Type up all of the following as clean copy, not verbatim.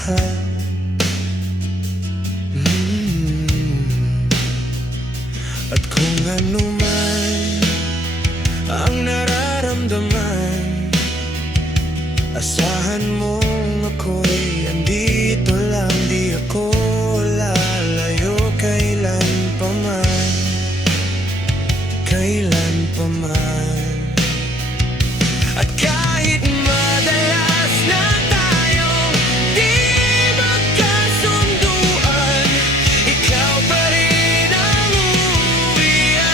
mahal. At kung ano man ang nararamdaman, asahan mong ako'y andito lang. Di ako lalayo kailan pa man, kailan pa man. At kahit madalas na tayong di magkasunduan, ikaw pa rin ang uuwian.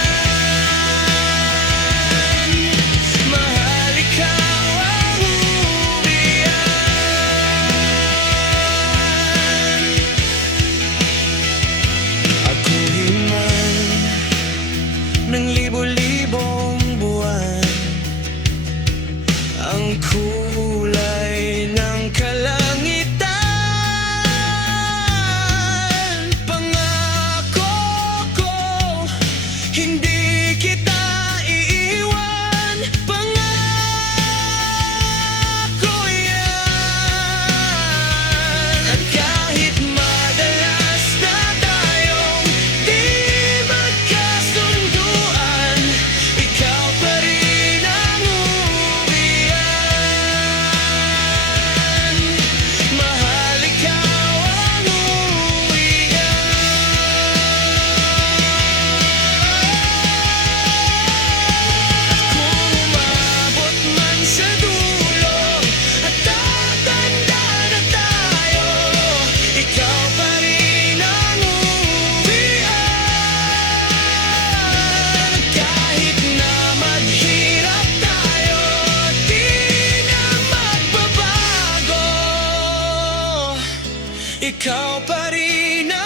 Mahal, ikaw ang uuwian. Aguhin man ng libo-libong buwan ang kulay ng kalangitan, pangako ko hindi kita iiwan. Pangako yan. At kahit madalas na tayong di magkasunduan, ikaw pa rin ang uuwian. Mahal, ikaw ang uuwian. Kung umabot man sa dulo at tatanda na tayo, ikaw pa rin ang uuwian. Kahit na maghirap tayo, di na magbabago, ikaw pa rin ang